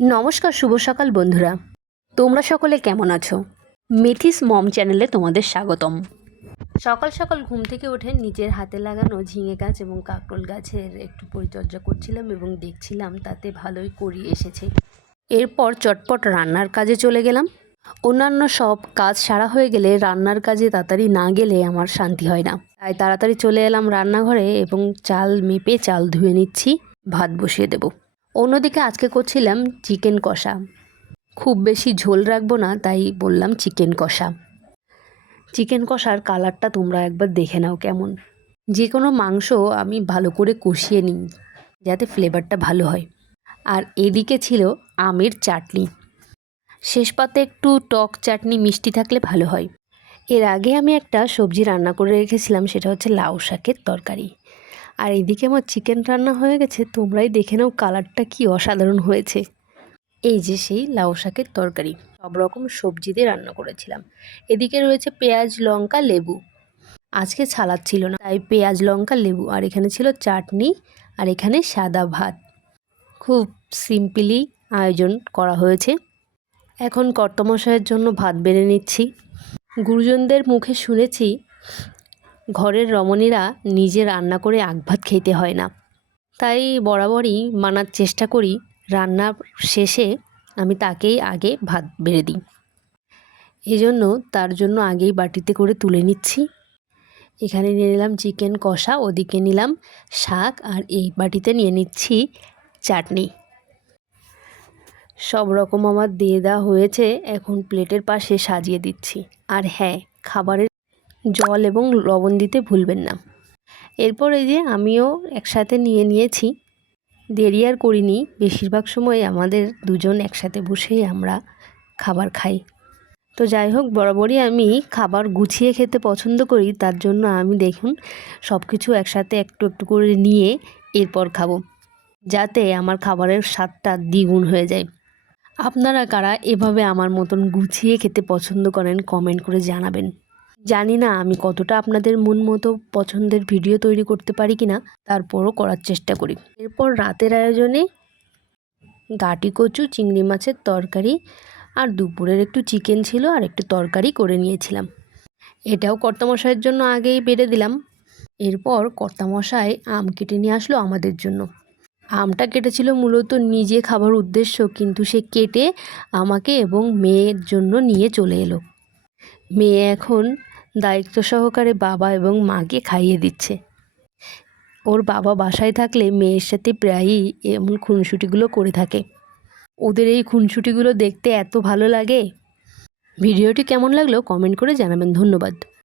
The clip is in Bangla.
নমস্কার, শুভ সকাল বন্ধুরা। তোমরা সকলে কেমন আছো? মিথিস মম চ্যানেলে তোমাদের স্বাগতম। সকাল সকাল ঘুম থেকে উঠে নিজের হাতে লাগানো ঝিঙে গাছ এবং কাকরোল গাছের একটু পরিচর্যা করছিলাম এবং দেখছিলাম তাতে ভালোই কড়ি এসেছে। এরপর চটপট রান্নার কাজে চলে গেলাম। অন্যান্য সব কাজ সারা হয়ে গেলে রান্নার কাজে তাড়াতাড়ি না গেলে আমার শান্তি হয় না, তাই তাড়াতাড়ি চলে এলাম রান্নাঘরে এবং চাল মেপে চাল ধুয়ে নিচ্ছি, ভাত বসিয়ে দেব। অন্যদিকে আজকে করছিলাম চিকেন কষা। খুব বেশি ঝোল রাখবো না, তাই বললাম চিকেন কষা। চিকেন কষার কালারটা তোমরা একবার দেখে নাও কেমন। যে কোনো মাংস আমি ভালো করে কষিয়ে নিই যাতে ফ্লেভারটা ভালো হয়। আর এদিকে ছিল আমের চাটনি। শেষ পাতে একটু টক চাটনি মিষ্টি থাকলে ভালো হয়। এর আগে আমি একটা সবজি রান্না করে রেখেছিলাম, সেটা হচ্ছে লাউ শাকের তরকারি। আর এদিকে আমার চিকেন রান্না হয়ে গেছে, তোমরাই দেখে নাও কালারটা কি অসাধারণ হয়েছে। এই যে সেই লাউ শাকের তরকারি, সব রকম সবজি দিয়ে রান্না করেছিলাম। এদিকে রয়েছে পেঁয়াজ, লঙ্কা, লেবু। আজকে সালাদ ছিল না, তাই পেঁয়াজ, লঙ্কা, লেবু। আর এখানে ছিল চাটনি, আর এখানে সাদা ভাত। খুব সিম্পলি আয়োজন করা হয়েছে। এখন কর্তামশাইয়ের জন্য ভাত বেড়ে নিচ্ছি। গুরুজনদের মুখে শুনেছি ঘরের রমণীরা নিজে রান্না করে ভাত খেতে হয় না, তাই বরাবরই মানার চেষ্টা করি। রান্নার শেষে আমি তাকেই আগে ভাত বেড়ে দিই। এজন্য তার জন্য আগেই বাটিতে করে তুলে নিচ্ছি। এখানে নিয়ে নিলাম চিকেন কষা, ওদিকে নিলাম শাক, আর এই বাটিতে নিয়ে নিচ্ছি চাটনি। সব রকম আমার দিয়ে দেওয়া হয়েছে, এখন প্লেটের পাশে সাজিয়ে দিচ্ছি। আর হ্যাঁ, খাবারের জল এবং লবণ দিতে ভুলবেন না। এরপর এই যে আমিও একসাথে নিয়ে নিয়েছি। দেরি আর করিনি, বেশিরভাগ সময় আমাদের দুজন একসাথে বসেই আমরা খাবার খাই। তো যাই হোক, বরাবরই আমি খাবার গুছিয়ে খেতে পছন্দ করি, তার জন্য আমি দেখুন সব কিছু একসাথে একটু একটু করে নিয়ে এরপর খাবো, যাতে আমার খাবারের স্বাদটা দ্বিগুণ হয়ে যায়। আপনারা কারা এভাবে আমার মতন গুছিয়ে খেতে পছন্দ করেন কমেন্ট করে জানাবেন। জানি না আমি কতটা আপনাদের মন মতো পছন্দের ভিডিও তৈরি করতে পারি কিনা, তারপরও করার চেষ্টা করি। এরপর রাতের আয়োজনে গাটি কচু, চিংড়ি মাছের তরকারি, আর দুপুরের একটু চিকেন ছিল আর একটু তরকারি করে নিয়েছিলাম। এটাও কর্তামশাইয়ের জন্য আগেই বেড়ে দিলাম। এরপর কর্তামশাই আম কেটে নিয়ে আসলো আমাদের জন্য। আমটা কেটেছিল মূলত নিজে খাবার উদ্দেশ্য, কিন্তু সে কেটে আমাকে এবং মেয়ের জন্য নিয়ে চলে এলো। মেয়ে এখন দায়িত্ব সহকারে বাবা এবং মাকে খাইয়ে দিচ্ছে। ওর বাবা বাসায় থাকলে মেয়ের সাথে প্রায়ই এমন খুনসুটিগুলো করে থাকে। ওদের এই খুনসুটিগুলো দেখতে এত ভালো লাগে। ভিডিওটি কেমন লাগলো কমেন্ট করে জানাবেন। ধন্যবাদ।